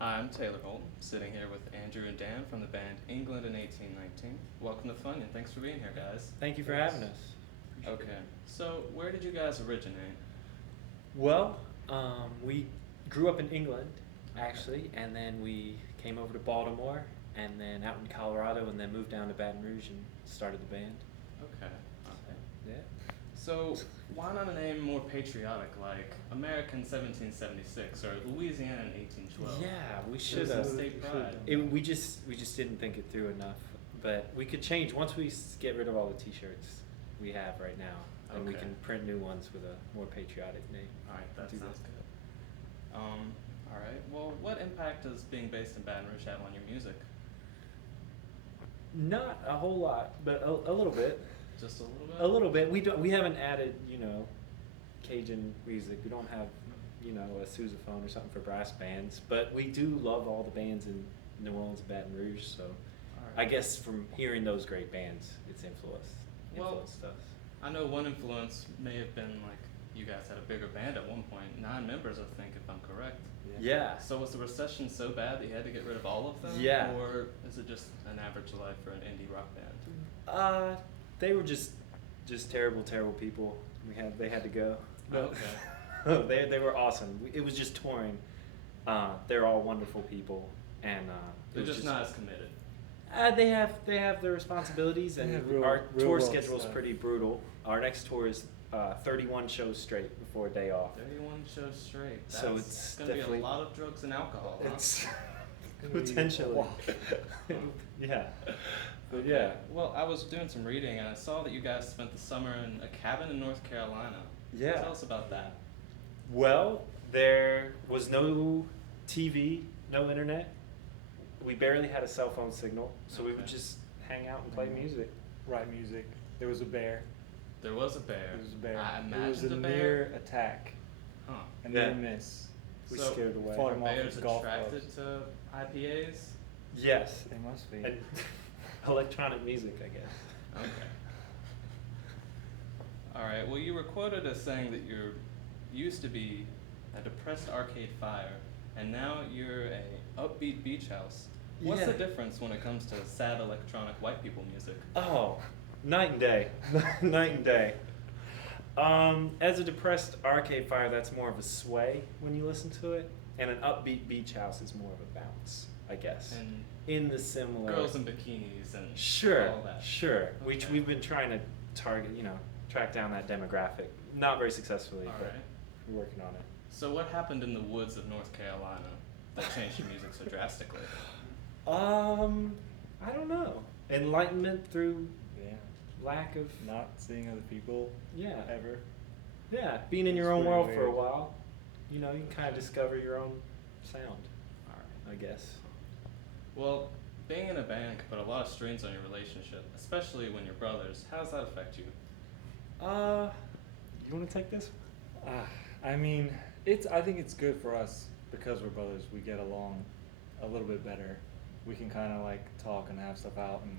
I'm Taylor Holton, sitting here with Andrew and Dan from the band England in 1819. Welcome to Funyun. Thanks for being here, guys. Thank you for having us. Okay, so where did you guys originate? Well, we grew up in England, actually, and then we came over to Baltimore, and then out in Colorado, and then moved down to Baton Rouge and started the band. Okay. Yeah. So why not a name more patriotic, like American 1776 or Louisiana in 1812? Yeah, we Should should have have. state pride. We just didn't think it through enough, but we could change once we get rid of all the T-shirts we have right now, and we Okay. can print new ones with a more patriotic name. All right, that Do sounds that. good. All right. Well, what impact does being based in Baton Rouge have on your music? Not a whole lot, but a little bit. Just a little bit. A little bit. We haven't added, Cajun music. We don't have, a sousaphone or something for brass bands. But we do love all the bands in New Orleans and Baton Rouge. So All I right. guess from hearing those great bands, it's influenced Well, us. I know one influence may have been like you guys had a bigger band at one point, 9 members, I think, if I'm correct. Yeah. So was the recession so bad that you had to get rid of all of them? Yeah. Or is it just an average life for an indie rock band? They were just terrible, terrible people. They had to go. Okay. They were awesome. It was just touring. They're all wonderful people, and They're it was just not as committed. They have their responsibilities, They and have real- our real tour world schedule is stuff. pretty brutal. Our next tour is 31 shows straight before a day off. 31 shows straight. That's So it's gonna be a definitely- lot of drugs and alcohol. Huh? It's gonna be a potentially, lot. yeah. But Okay. yeah, Well, I was doing some reading and I saw that you guys spent the summer in a cabin in North Carolina. Yeah. Tell us about that. Well, there was no TV, no internet. We barely had a cell phone signal, so we would Okay. just hang out and play music. Write music. There was a bear. There was a bear. There was a bear. I It was a imagined a near bear. attack. Huh. A Yeah. near miss. We So, scared away. fought Are him off bears with golf attracted clubs. to IPAs? Yes, They must be. and electronic music, I guess. Okay. All right. Well, you were quoted as saying that you used to be a depressed Arcade Fire, and now you're a upbeat beach house. What's the Yeah. difference when it comes to sad electronic white people music? Oh, night and day, night and day. As a depressed Arcade Fire, that's more of a sway when you listen to it, and an upbeat beach house is more of a bounce, I guess. And In the similar. girls in bikinis and Sure, all that. sure. Which Okay. we've been trying to target, track down that demographic. Not very successfully, All but right. we're working on it. So what happened in the woods of North Carolina that changed your music so drastically? I don't know. Enlightenment through Yeah. lack of, Not seeing other people yeah, ever. yeah, being in your It's own pretty world for a weird. while. You can kind of discover your own sound, All right. I guess. Well, being in a band can put a lot of strains on your relationship, especially when you're brothers. How does that affect you? You want to take this? I mean, I think it's good for us because we're brothers. We get along a little bit better. We can kind of like talk and have stuff out and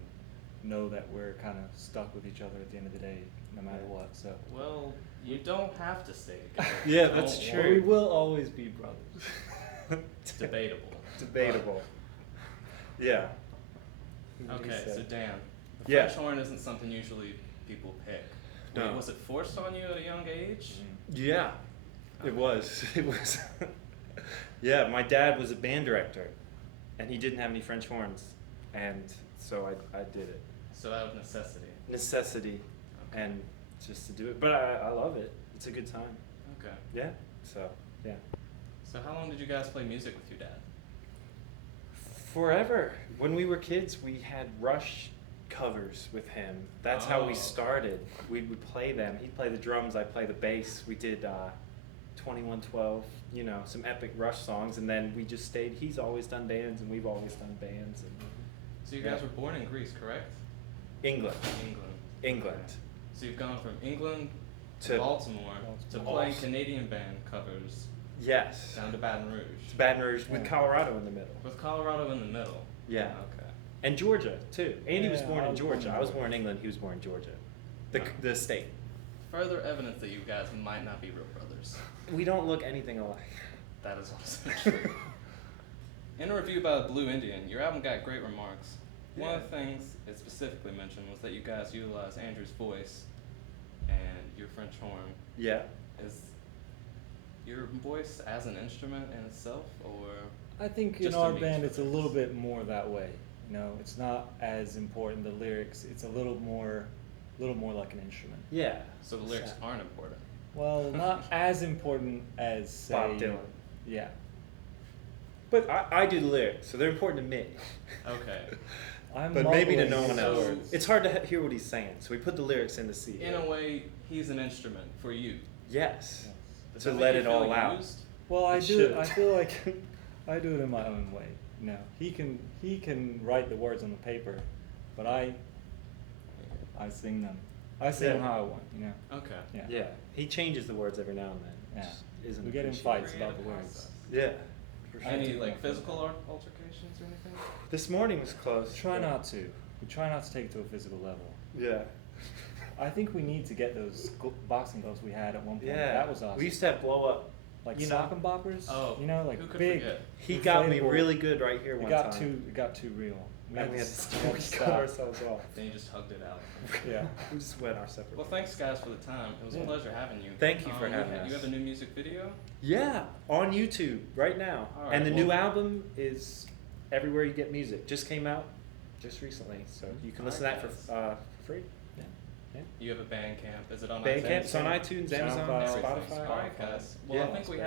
know that we're kind of stuck with each other at the end of the day, no matter what. So Well, you don't have to stay together. Yeah, Don't that's worry. true. we will always be brothers. It's debatable. Debatable. Yeah. Okay, so Dan, the Yeah. French horn isn't something usually people pick. No. Wait, was it forced on you at a young age? Yeah, it was. It was. Yeah, my dad was a band director, and he didn't have any French horns, and so I did it. So out of necessity. Necessity, Okay. and just to do it. But I love it. It's a good time. Okay. Yeah. So yeah. So how long did you guys play music with your dad? Forever. When we were kids, we had Rush covers with him. That's how Oh. we started. We would play them. He'd play the drums, I'd play the bass. We did 2112, some epic Rush songs, and then we just stayed. He's always done bands, and we've always done bands. And So you guys Yeah. were born in Greece, correct? England. England. England. Okay. So you've gone from England to To Baltimore to Baltimore. playing Awesome. Canadian band covers Yes. down to Baton Rouge. To Baton Rouge with Yeah. Colorado in the middle. With Colorado in the middle. Yeah. Okay. And Georgia, too. Andy was Yeah, born I in was born Georgia. in I was Georgia. born in England. He was born in Georgia. The, Oh. the state. Further evidence that you guys might not be real brothers. We don't look anything alike. That is also true. In a review by the Blue Indian, your album got great remarks. One of the Yeah. things it specifically mentioned was that you guys utilize Andrew's voice and your French horn. Yeah. Is your voice as an instrument in itself, or I think in just a our means band for it's a this? little bit more that way. You know, it's not as important the lyrics. It's a little more like an instrument. Yeah. so the lyrics aren't important? Well, not as important as say, Bob Dylan. Yeah. But I do the lyrics, so they're important to me. Okay. I'm But maybe to mumbling no one the else. words. It's hard to hear what he's saying, so we put the lyrics in to see it. In a way, he's an instrument for you. Yes. Does To that make let you it feel all out. used? Well, I It do. should. I feel like I do it in my own way. No, he can write the words on the paper, but I sing them. I sing them Yeah. how I want. You know. Okay. Yeah. Yeah. He changes the words every now and then. Yeah. which Isn't We get in appreciated. fights about the Creative words. process. Yeah. for sure. Any do like that. physical altercations or anything? This morning was close. Try but- not to. We try not to take it to a physical level. Yeah. I think we need to get those boxing gloves we had at one point. Yeah. That was awesome. We used to have blow up. like you know- sock and boppers. Oh, you know, like who could big. forget? He got me inflatable- really good right here It one got time. too real. And we had s- to, we had we to cut stop. ourselves off. Then you just hugged it out. Yeah. We just went our separate Well, ways. thanks guys for the time. It was a Yeah. pleasure having you. Thank you for You having ha- us. You have a new music video? Yeah, on YouTube right now. All right, and the well- new album is everywhere you get music. Just came out just recently, so you can All listen to right, that for free. Yeah. Yeah. You have a Bandcamp. Is it on Bandcamp, iTunes? it's on iTunes, Amazon, SoundCloud, Everything. Spotify. All right, guys. Well, Yeah. I think we